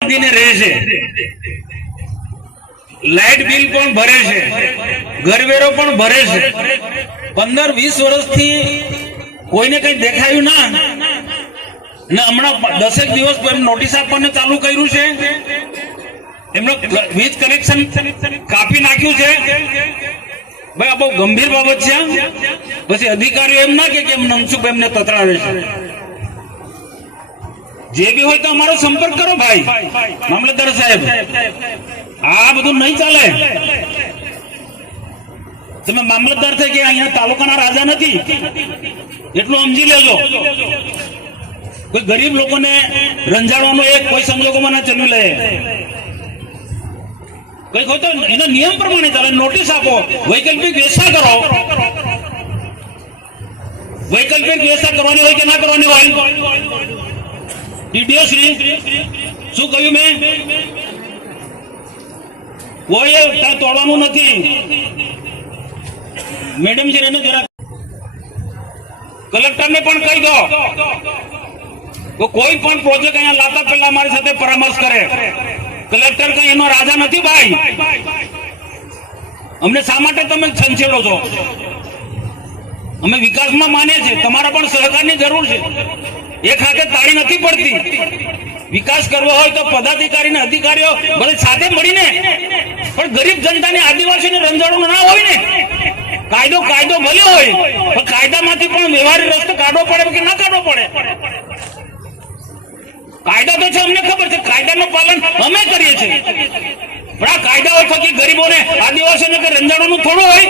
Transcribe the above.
રહે છે, light bill પણ ભરે છે, ઘરવેરો પણ ભરે છે. 15-20 વર્ષથી કોઈને કઈ દેખાયું ના, ને હમણાં 10 દિવસ નોટિસ આપવાનું ચાલુ કર્યું છે. એમનું વીજ કનેક્શન કાપી નાખ્યું છે. ભાઈ આ બહુ ગંભીર બાબત છે. પછી અધિકારીઓ એમ ના કે મનસુખ એમને તતરાવે છે. જે બી હોય તો અમારો સંપર્ક કરો ભાઈ મામલતદાર સાહેબ. આ બધું નહીં ચાલે. તમે મામલતદાર થઈ કે અહીંયા તાલુકાના રાજા નથી એટલું સમજી લેજો. કોઈ ગરીબ લોકોને રંજાડવાનો એક કોઈ સંજોગોમાં ના ચલ્યું લે. કઈ હોય તો એના નિયમ પ્રમાણે ચાલે. નોટિસ આપો, વૈકલ્પિક વ્યવસ્થા કરો. વૈકલ્પિક વ્યવસ્થા કરવાની હોય કે ના કરવાની હોય. ડીડીઓ શ્રી શું કહ્યું મેં? કોઈ ત્યાં તોડવાનું નથી. મેડમ છે એને જરા કલેક્ટરને પણ કહી દો તો કોઈ પણ પ્રોજેક્ટ અહીંયા લાતા પહેલા અમારી સાથે પરામર્શ કરે. કલેક્ટર કઈ એનો રાજા નથી ભાઈ. અમને શા માટે તમે છંછેડો છો? અમે વિકાસમાં માનીએ છીએ, તમારા પણ સહકારની જરૂર છે. એક હાથે તાળી નથી પડતી. વિકાસ કરવો હોય તો પદાધિકારી ને અધિકારીઓ ભલે સાથે મળીને, પણ ગરીબ જનતાને આદિવાસીને રંજાડવું ના હોય ને. કાયદો ભલે હોય પણ કાયદામાંથી પણ વ્યવહારિક રસ્તો કાઢવો પડે કે ના કાઢવો પડે. કાયદા તો છે, અમને ખબર છે. કાયદાનું પાલન અમે કરીએ છીએ. પણ આ કાયદાઓ થકી ગરીબોને આદિવાસીઓને રંજાડવાનું થોડું હોય.